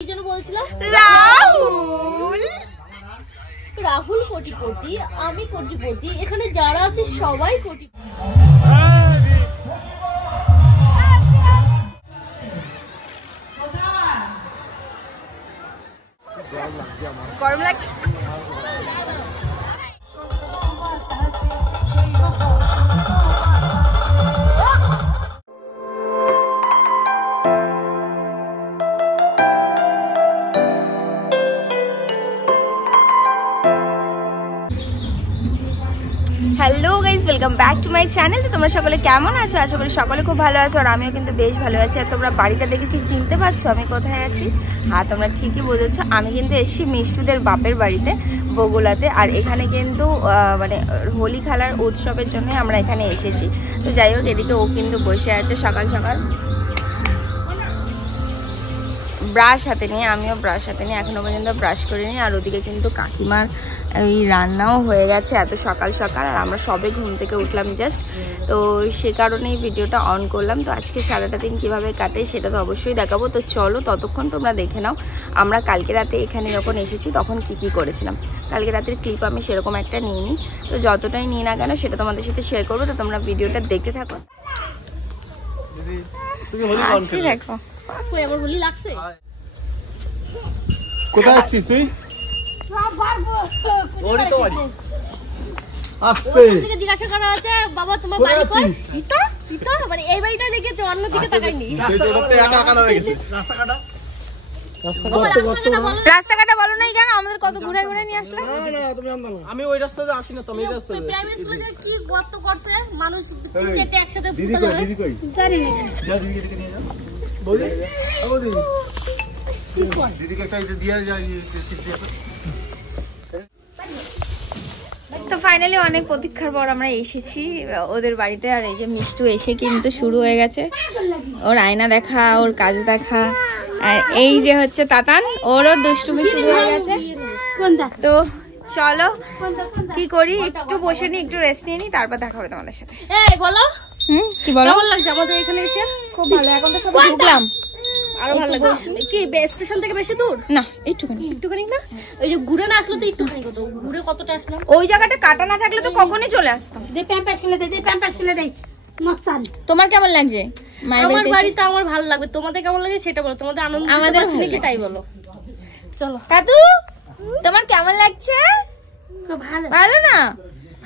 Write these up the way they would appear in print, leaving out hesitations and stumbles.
রাহুল রাহুল কোটিপতি, আমি কোটিপতি, এখানে যারা আছে সবাই কোটিপতি। গরম লাগছে। Hello guys, welcome back to my channel. তো তোমরা সকলে কেমন আছো? আশা করি সকলে খুব ভালো আছো, আর আমিও কিন্তু বেশ ভালো আছি। আর তোমরা বাড়িটা দেখে কি চিনতে পারছো আমি কোথায় আছি? হ্যাঁ, তোমরা ঠিকই বুঝেছো, আমি কিন্তু এসেছি মিষ্টুদের বাপের বাড়িতে বগুলাতে। আর এখানে কিন্তু মানে হোলি খেলার উৎসবের জন্য আমরা এখানে এসেছি। তো যাই হোক, এদিকে ও কিন্তু বসে আছে সকাল সকাল ব্রাশ হাতে নিয়ে, আমিও ব্রাশ হাতে নিয়ে এখনো পর্যন্ত ব্রাশ করিনি। আর ওদিকে কিন্তু কাকিমার এই রান্নাও হয়ে গেছে এত সকাল সকাল, আর আমরা সবে ঘুম থেকে উঠলাম জাস্ট। তো সে কারণেই ভিডিওটা অন করলাম। তো আজকে সারাটা দিন কীভাবে কাটে সেটা তো অবশ্যই দেখাবো। তো চলো ততক্ষণ তোমরা দেখে নাও আমরা কালকে রাতে এখানে যখন এসেছি তখন কি করেছিলাম। কালকে রাতের ক্লিপ আমি সেরকম একটা নিইনি, তো যতটাই নিই না কেন সেটা তোমাদের সাথে শেয়ার করবো। তো তোমরা ভিডিওটা দেখতে থাকো। দেখো আমার হোলি লাগছে। কোথায় আছিস তুই? জিজ্ঞাসা করা আছে বাবা তোমার বাড়ি কই? মানে এই বাড়িটা দেখেছো, অন্য দিকে তাকাইনি। রাস্তাঘাটা বলো নাই কেন? আমাদের কত ঘুরে ঘুরে নিয়ে আসলে। আমি ওই রাস্তাতে আসি না, তুমি এই রাস্তাতে। প্রাইমারি স্কুলে কি গর্ত করছে মানুষ চেটে একসাথে। দিদি কই? দিদি কই? জানি যা দিদিকে নিয়ে যাও। বৌদি ও বৌদি দিদিকে একটা এটা দিয়ে যাই তো ফাইনালি অনেক প্রতীক্ষার পর আমরা এসেছি ওদের বাড়িতে। আর এই যে মিষ্টু এসে কিন্তু শুরু হয়ে গেছে ওর আয়না দেখা, ওর কাজ দেখা। আর এই যে হচ্ছে তাতান, ওরও দুষ্টুমি শুরু হয়ে গেছে। তো চলো কি করি, একটু বসে নি, একটু রেস্ট নিয়ে নি, তারপর দেখা হবে তোমাদের সাথে। বলো কি বলো? কেমন লাগছে আমাদের এখানে এসে? খুব ভালো। এখন তো সবাই ঢুকলাম, আরো ভালো লাগবে। কি স্টেশন থেকে বেশি দূর না? একটুখানি না, ওই যে ঘুরে না আসলে তো একটুখানি। কত ঘুরে কতটা আসলাম? ওই জায়গাটা কাটা না থাকলে তো কখনই চলে আসতাম। তোমার কেমন লাগছে? আমার বাড়িতে আমার ভালো লাগবে, তোমাদের কেমন লাগে সেটা বলো। তোমাদের আনন্দ আমাদের নাকি তাই বলো। চলো দাদু, তোমার কেমন লাগছে? ভালো না?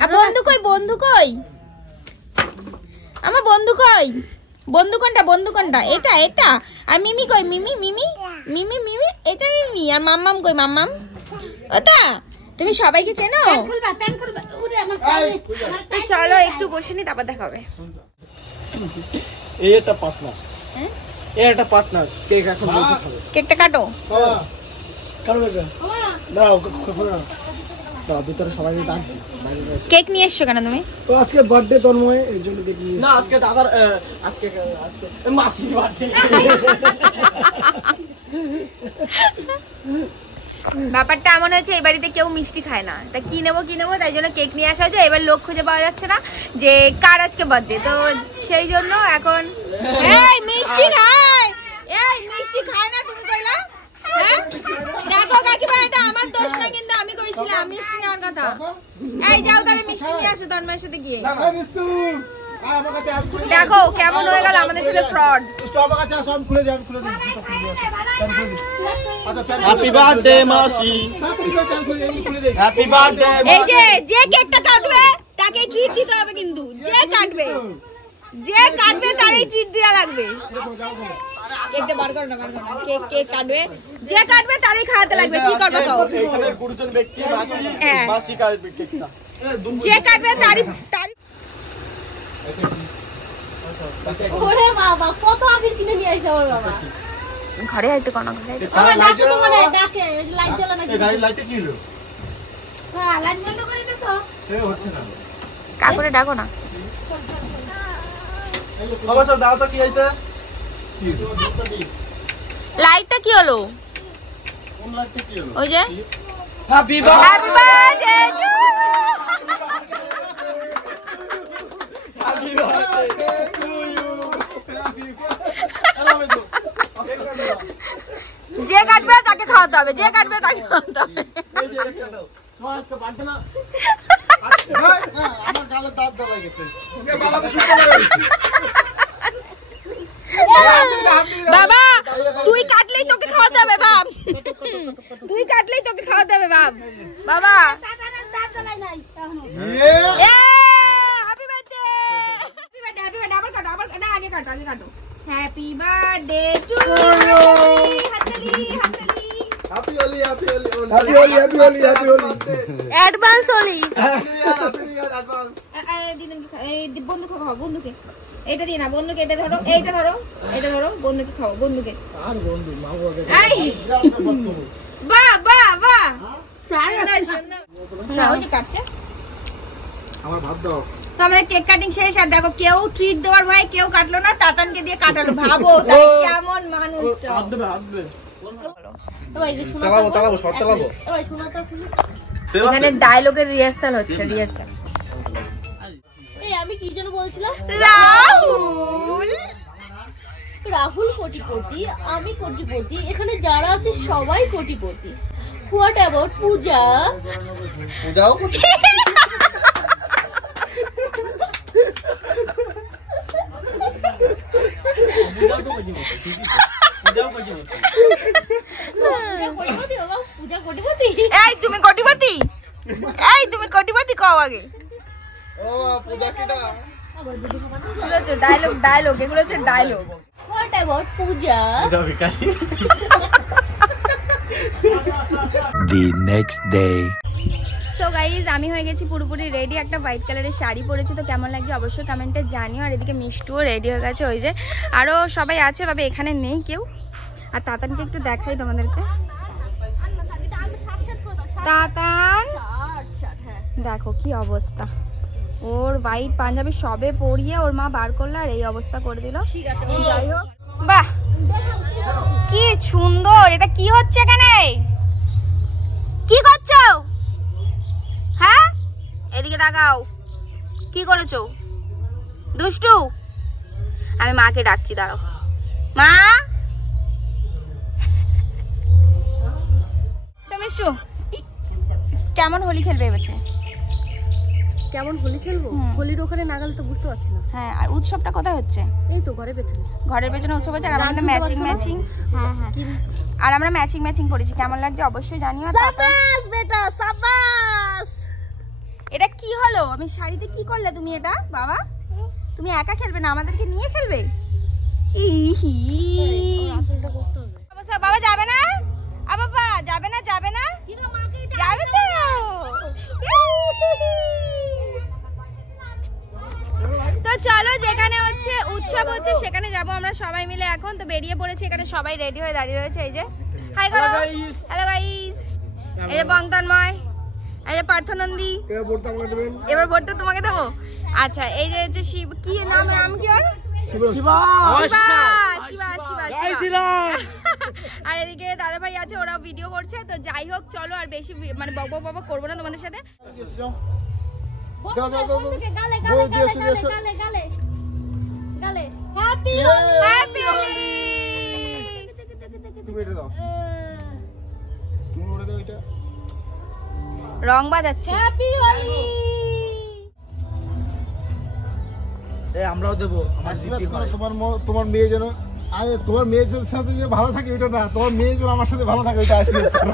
আর বন্ধু কই? বন্ধু কই? আমার বন্ধু কই? বন্ধু কোনটা? বন্ধু কোনটা? এটা এটা। আর মিমি কই? মিমি মিমি মিমি মিমি এটা মিমি। আর মাম্মাম কই? মাম্মাম ওটা। তুমি সবাইকে চেনো? চলো একটু বসে নি, তারপর দেখা হবে। এই একটা পার্টনার, এই একটা পার্টনার। কেক এখন বসে খাবে। কেকটা কাটো। কাটো কেকটা। দাও দাও, ভিতরে সবাই ডাক। কেক নিয়ে এসছো কেন তুমি? তো আজকে বার্থডে তন্ময়, এর জন্য কেক নিয়ে এসেছি। না আজকে দাদার আজকে মাসির বার্থডে। ব্যাপারটা এমন হয়েছে এই বাড়িতে কেউ মিষ্টি খায় না, তা কি নেবো তাই জন্য কেক নিয়ে আসা হয়েছে। এবার লোক খুঁজে পাওয়া যাচ্ছে না যে কার আজকে বার্থডে, তো সেই জন্য এখন এই মিষ্টি খায়। এই মিষ্টি খায় না তুমি কইলা? হ্যাঁ দেখো কাকিমা, এটা আমার দোষ না, কিন্তু আমি কইছিলাম মিষ্টি নেওয়ার কথা। এই যাও তাহলে মিষ্টি নিয়ে আসো তন্ময়ের সাথে গিয়ে। দেখো কেমন হয়ে গেল আমাদের সাথে ফ্রড। হ্যাপি বার্থডে মাসি, হ্যাপি বার্থডে। এই যে কেকটা কাটবে তাকে ট্রিট দিতে হবে, কিন্তু যে কাটবে তারই ট্রিট দেওয়া লাগবে। কেকটা বার করো না, কেক কাটবে যে কাটবে তারই খাওয়াতে লাগবে। কি করবে কও? এখানে গুরুজন ব্যক্তি মাসি কাটবে কেকটা। যে কাটবে তারই। ওরে বাবা, কত আবির কিনে নিয়ে আইছে আমার বাবা। ঘরে আইতে কোন ঘরে ডাকে তো মানে ডাকে লাইট জ্বলা না। এই গাড়ি লাইটে কি হলো? হ্যাঁ লাইট বন্ধ করে দিছো। এ হচ্ছে না, কাকুরে ডাকো না। বাবা সব দাও তো কি হইছে? কি লাইটটা কি হলো? কোন লাইটটা কি হলো? ওই যে happy birthday to happy birthday to you. যে কাটবে তাকে খাওয়াতে হবে, যে কাটবে তাকে খাওয়াতে হবে। আমার গালে দাঁত দাঁড়ায় গেছে। বাবা তুই কাটলেই তোকে খাওয়াতে হবে বাপ, তুই কাটলেই তোকে খাওয়াতে হবে বাপ। বাবা happy birthday, happy birthday, happy birthday. আবার কাটো, আবার না আগে কাটো, আগে কাটো। Happy birthday to you. হাততালি হাততালি। Happy Holi, happy Holi, happy Holi, happy Holi, happy Holi. Advance Holi. Happy year advance. এই বন্ধুকে খাও, বন্ধুকে। এটা দিয়ে না, বন্ধুকে এটা ধরো, এইটা ধরো, এটা ধরো, বন্ধুকে খাও, বন্ধুকে। আর বন্ধু মা বাবা আই বাহ বাহ বাহ, সুন্দর সুন্দর। হ্যাঁ ওই যে কাটছে। আমার ভাত দাও। তো আমাদের কেক কাটিং শেষ। আর দেখো কেউ ট্রিট দেওয়ার ভয়ে কেউ কাটলো না, তাতানকে দিয়ে কাটালো। ভাবো তাই কেমন মানুষ সব। হাত দেবে, হাত দেবে। চালাবো চালাবো শর্ট চালাবো। এখানে ডায়লগের রিহার্সাল হচ্ছে, রিহার্সাল। এই আমি কি যেন বলছিলাম, রাহুল রাহুল কোটিপতি, আমি কোটিপতি, এখানে যারা আছে সবাই কোটিপতি। হোয়াট অ্যাবাউট পূজা? পূজাও কোটিপতি বাবা, পূজা কোটিপতি। এই তুমি কোটিপতি, এই তুমি কোটিপতি কও আগে। ও পূজা কিটা? শুনেছো ডায়লগ, ডায়লগ এগুলো হচ্ছে ডায়লগ। হোয়াট অ্যাবাউট পূজা? পূজা ভিখারি। The next day. So guys আমি হয়ে গেছি পুরোপুরি রেডি। একটা হোয়াইট কালারের শাড়ি পরেছি, তো কেমন লাগছে অবশ্যই কমেন্টে জানিও। আর এদিকে মিষ্টুও রেডি হয়ে গেছে, ওই যে আরও সবাই আছে, তবে এখানে নেই কেউ। আর তাতানকে একটু দেখাই তোমাদেরকে। তাতান দেখো কি অবস্থা, ওর হোয়াইট পাঞ্জাবি সবে পরিয়ে ওর মা বার করলো আর এই অবস্থা করে দিল। ঠিক আছে, যাই হোক, বাহ কি সুন্দর। এটা কি হচ্ছে এখানে, কি করছো? হ্যাঁ এদিকে তাকাও, কি করেছো দুষ্টু? আমি মাকে ডাকছি, দাঁড়াও। মা মিষ্টু কেমন হোলি খেলবে এবছর? কেমন হোলি খেলবো? হোলির ওখানে না গেলে তো বুঝতে পারছি না। হ্যাঁ, আর উৎসবটা কোথায় হচ্ছে? এই তো ঘরের পেছনে। ঘরের পেছনে উৎসব হচ্ছে, আর আমাদের ম্যাচিং ম্যাচিং। হ্যাঁ হ্যাঁ, আর আমরা ম্যাচিং ম্যাচিং করেছি। কেমন লাগছে অবশ্যই জানিও। সাবাস বেটা সাবাস। এটা কি হলো? আমি শাড়িতে কি করলে তুমি? এটা বাবা তুমি একা খেলবে না, আমাদেরকে নিয়ে খেলবে? ইহি বাবা যাবে না, বাবা যাবে না, যাবে না, যাবে তো। তো চলো, যেখানে হচ্ছে উৎসব হচ্ছে সেখানে যাবো আমরা সবাই মিলে এখন। তো বেরিয়ে পড়েছে, এখানে সবাই রেডি হয়ে দাঁড়িয়ে রয়েছে। এই যে হাই করো, হ্যালো গাইস। এই যে বংতন্ময়, এই যে পার্থনন্দী। এবার ভোটটা তোমাকে দেবো। আচ্ছা এই যে হচ্ছে শিব, কি নাম, নাম কি ওর? শিবা শিবা শিবা শিবা। আর এদিকে দাদা ভাই আছে, ওরা ভিডিও করছে। তো যাই হোক চলো, আর বেশি মানে বক বক বক করবো না তোমাদের সাথে। বন্ধুকে গালে গালে গালে গালে গালে গালে হ্যাপি হ্যাপি হোলি। তুমি এটা দাও, তুমি ওরে দাও এটা। রং বাজাচ্ছে। হ্যাপি হোলি। আমরাও দেবো। আমার আশীর্বাদ করো তোমার মেয়ে যেন, আরে তোমার মেয়ের সাথে যে ভালো থাকে ওটা না, তোমার মেয়ে যেন আমার সাথে ভালো থাকে ওটা আশীর্বাদ করো।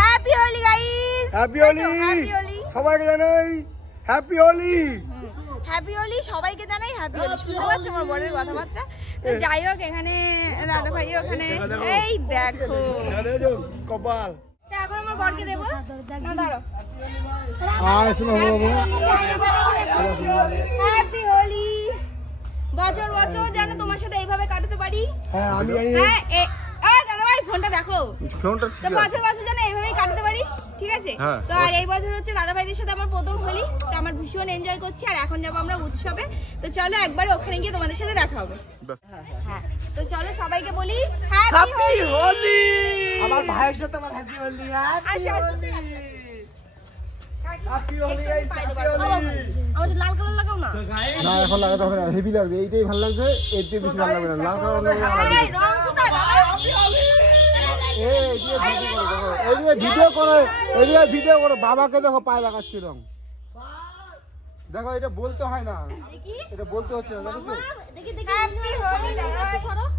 Happy Holi guys, happy Holi, happy Holi সবাইকে জানাই হ্যাপি হোলি। হ্যাপি হোলি, সবাইকে জানাই হ্যাপি হোলি। শুনতে পাচ্ছ আমার বড়ের কথাবার্তা? তো যাই হোক, এখানে দাদা ভাই ওখানে, এই দেখো কপাল। এখন আমার বরকে দেবো না, দাঁড়াও। হ্যাপি হোলি, বছর বছর যেন তোমার সাথে এইভাবে কাটাতে পারি। হ্যাঁ আমি হ্যাঁ দাদা ভাই ফোনটা দেখো। তো বছর বছর যেন এইভাবেই কাটাতে পারি, ঠিক আছে? তো আর এই বছর হচ্ছে দাদা ভাইদের সাথে আমার প্রথম হোলি, তো আমার ভীষণ এনজয় করছি। আর এখন যাবো আমরা উৎসবে। তো চলো একবার ওখানে গিয়ে তোমাদের সাথে দেখা হবে। হ্যাঁ, তো চলো সবাইকে বলি হ্যাপি হোলি। আমার ভাইয়ের সাথে আমার হ্যাপি হোলি। আচ্ছা আমাদের লাল কালার লাগাও না। না এখন লাগাতে হবে না, হেভি লাগছে, এইটাই ভালো লাগছে, এর দিয়ে বেশি ভালো লাগবে না, লাল কালার ভিডিও করো, বাবাকে দেখো পায়ে লাগাচ্ছি রং, দেখো এটা বলতে হয় না, এটা বলতে হচ্ছে না, দেখো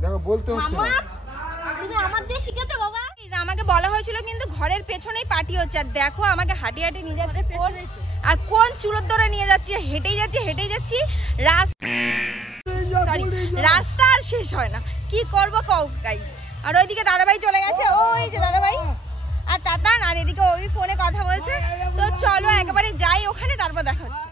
দেখো বলতে হচ্ছে না। তুমি আমার দিয়ে শিখেছো বাবা? আমাকে বলা হয়েছিল কিন্তু ঘরের পেছনেই পার্টি হচ্ছে, আর দেখো আমাকে হাঁটি হাঁটি নিয়ে যাচ্ছে কোন, আর কোন চুলোর ধরে নিয়ে যাচ্ছে, হেঁটেই যাচ্ছি রাস্তা আর শেষ হয় না, কি করবো কও গাইস। আর ওইদিকে দাদাভাই চলে গেছে, ওই যে দাদাভাই আর তাতান, আর এদিকে ওই ফোনে কথা বলছে। তো চলো একেবারে যাই ওখানে, তারপর দেখা হচ্ছে।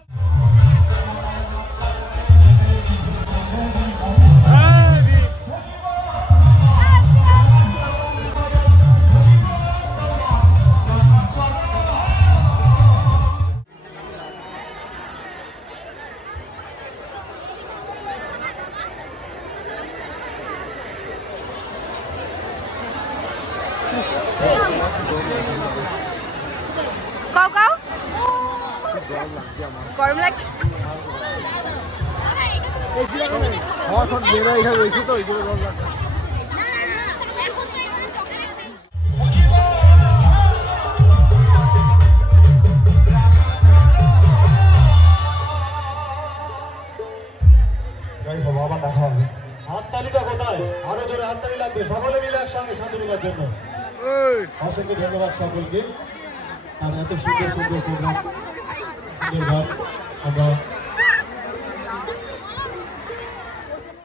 কাও গরম লাগছে, রয়েছে তো ওই জন্য গরম লাগছে। যাই হোক আবার দেখা হবে। হাততালিটা কোথায়? আরো জোরে হাততালি লাগবে, সকলে মিলে একসঙ্গে শান্তিনিকেতনের জন্য। অসংখ্য ধন্যবাদ সকলকে। আর এত সুন্দর সুন্দর প্রোগ্রাম, সুন্দরভাবে আমরা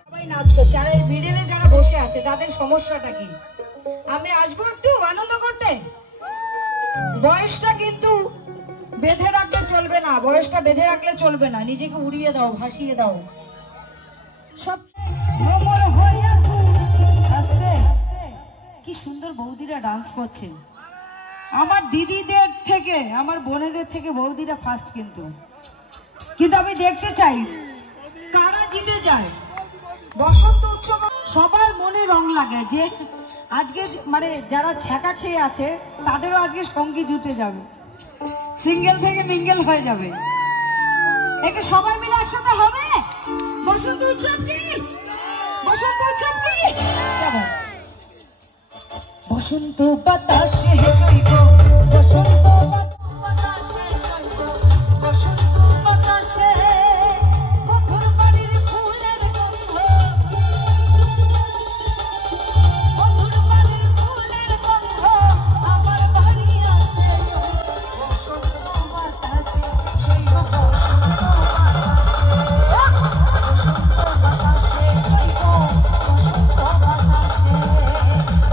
সবাই নাচ করছে, আর এই ভিড়েলে যারা বসে আছে তাদের সমস্যাটা কি? আমি আসবো একটু আনন্দ করতে, বয়সটা কিন্তু বেঁধে রাখলে চলবে না, বয়সটা বেঁধে রাখলে চলবে না, নিজেকে উড়িয়ে দাও, ভাসিয়ে দাও। সব কি সুন্দর বৌদিরা ডান্স করছে, আমার দিদিদের থেকে, আমার বোনেদের থেকে বৌদিরা ফার্স্ট, কিন্তু আমি দেখতে চাই কারা জিতে যায়। বসন্ত উৎসব সবার মনে রং লাগে, যে আজকে মানে যারা ছ্যাঁকা খেয়ে আছে তাদেরও আজকে সঙ্গী জুটে যাবে, সিঙ্গেল থেকে মিঙ্গেল হয়ে যাবে, একটু সবাই মিলে একসাথে হবে। বসন্ত উৎসব কি? বসন্ত উৎসব কি? বসন্ত বাতাসে সইব, বসন্ত বাতাসে সইব, বসন্ত বাতাসে মধুর বাড়ির ফুলের গন্ধ, মধুর বাড়ির ফুলের গন্ধ আমার বাড়ি আসে, বসন্ত বাতাসে সইব, বসন্ত বাতাসে সইব, বসন্ত বাতাসে,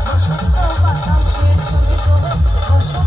বসন্ত বাতাসে সইব, বসন্ত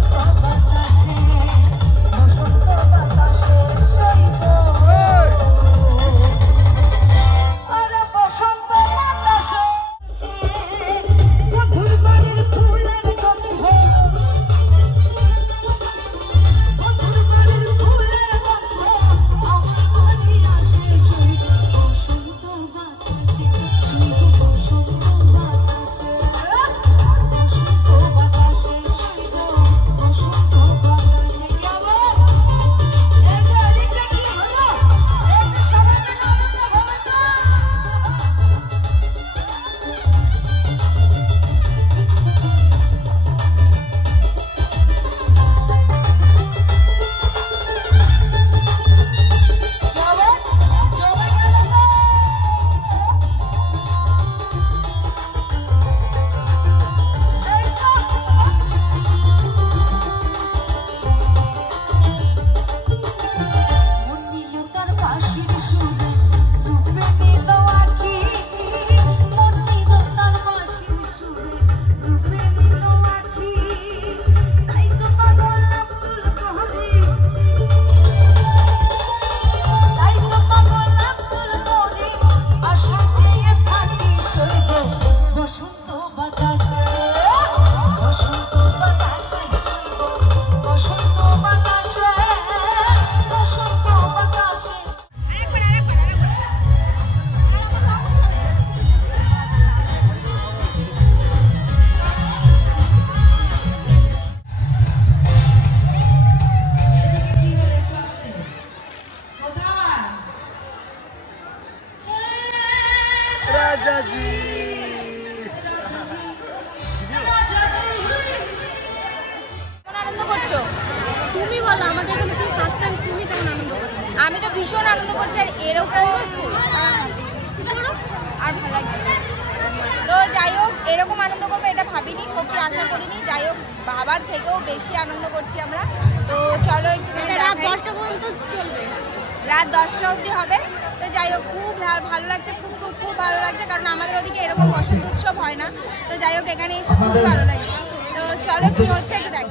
বলো আমাদের এখানে তুমি ফার্স্ট টাইম তুমি কেমন আনন্দ করছো? আমি তো ভীষণ আনন্দ করছি আর এরকম আর ভালো লাগে। তো যাই হোক এরকম আনন্দ করবো এটা ভাবিনি, সত্যি আশা করিনি। যাই হোক ভাবার থেকেও বেশি আনন্দ করছি আমরা। তো চলো একটুখানি রাত দেখাই। 10টা পর্যন্ত চলবে, রাত 10টা অবধি হবে। তো যাই হোক খুব ভালো লাগছে, খুব খুব খুব ভালো লাগছে, কারণ আমাদের ওদিকে এরকম বসন্ত উৎসব হয় না। তো যাই হোক এখানে এসে খুব ভালো লাগে। তো চলো কি হচ্ছে একটু দেখ।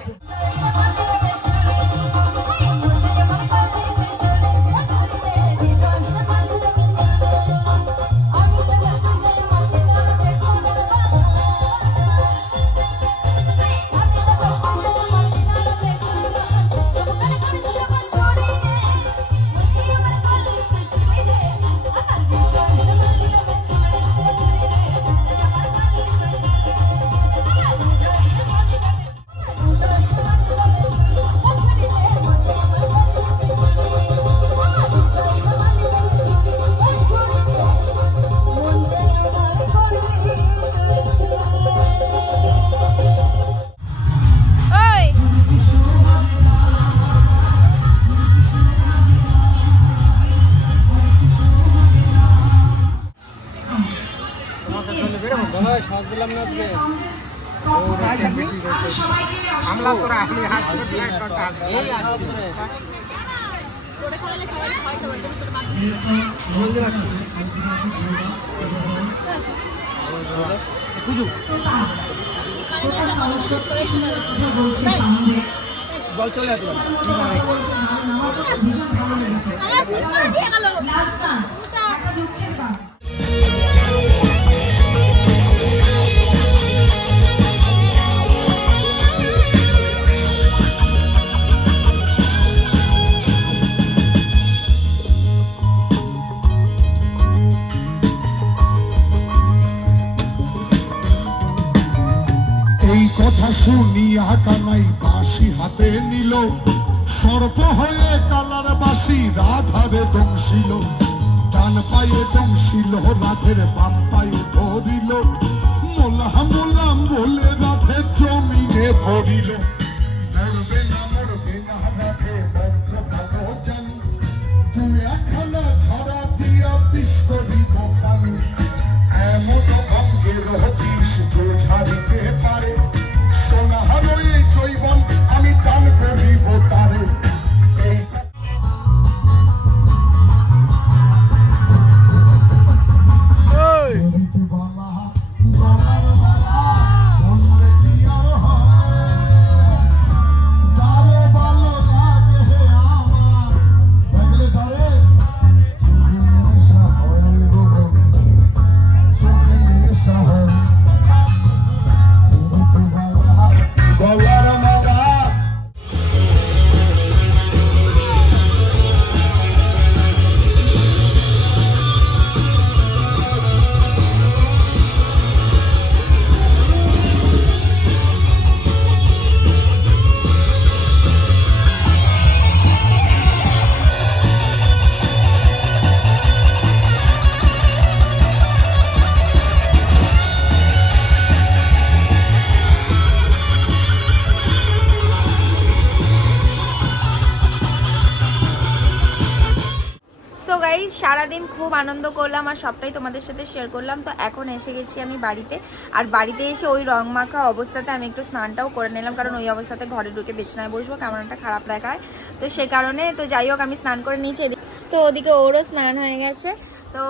জল চলে আসলো। এই কথা শুনিয়া কানাই বাঁশি হাতে নিল, সর্প হয়ে কালার বাঁশি রাধারে দংশিল। ডান পায়ে দংশিল রাধের বাম পায়ে ধরিল, মোলাম মোলাম বলে রাধে জমিনে পড়িল। মরবে না রাধে মন্ত্র ভালো জানি, তুই একখানা ছড়া দিয়া বিস্ফোরিত পানি। এমন ভঙ্গের হতিস যে ঝাড়িতে পারে, সোনাহার এই জৈবন আমি দান করিব তারে। সারাদিন খুব আনন্দ করলাম আর সবটাই তোমাদের সাথে শেয়ার করলাম। তো এখন এসে গেছি আমি বাড়িতে, আর বাড়িতে এসে ওই রং মাখা অবস্থাতে আমি একটু স্নানটাও করে নিলাম, কারণ ওই অবস্থাতে ঘরে ঢুকে বিছানায় বসবো কেমন একটা খারাপ দেখায়। তো সে কারণে তো যাই হোক আমি স্নান করে নিয়েছি। তো ওদিকে ওরও স্নান হয়ে গেছে। তো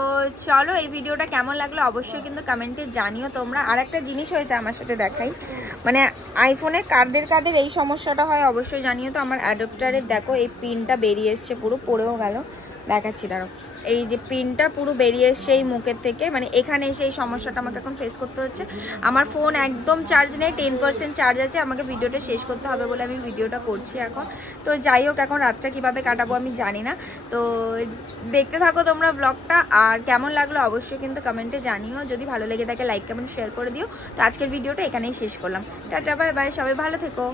চলো এই ভিডিওটা কেমন লাগলো অবশ্যই কিন্তু কমেন্টে জানিও তোমরা। আর একটা জিনিস হয়েছে আমার সাথে দেখাই, মানে আইফোনের কাদের এই সমস্যাটা হয় অবশ্যই জানিও। তো আমার অ্যাডাপ্টারের দেখো এই পিনটা বেরিয়ে এসছে, পুরো পড়েও গেল, দেখাচ্ছি দাঁড়ো। এই যে পিনটা পুরো বেরিয়ে এসছে এই মুখের থেকে, মানে এখানে এসে এই সমস্যাটা আমাকে এখন ফেস করতে হচ্ছে। আমার ফোন একদম চার্জ নেই, 10% চার্জ আছে। আমাকে ভিডিওটা শেষ করতে হবে বলে আমি ভিডিওটা করছি এখন। তো যাই হোক এখন রাতটা কিভাবে কাটাবো আমি জানি না। তো দেখতে থাকো তোমরা ব্লগটা, আর কেমন লাগলো অবশ্যই কিন্তু কমেন্টে জানিও। যদি ভালো লেগে থাকে লাইক কমেন্ট শেয়ার করে দিও। তো আজকের ভিডিওটা এখানেই শেষ করলাম। টাটা বাই বাই, সবাই ভালো থেকো।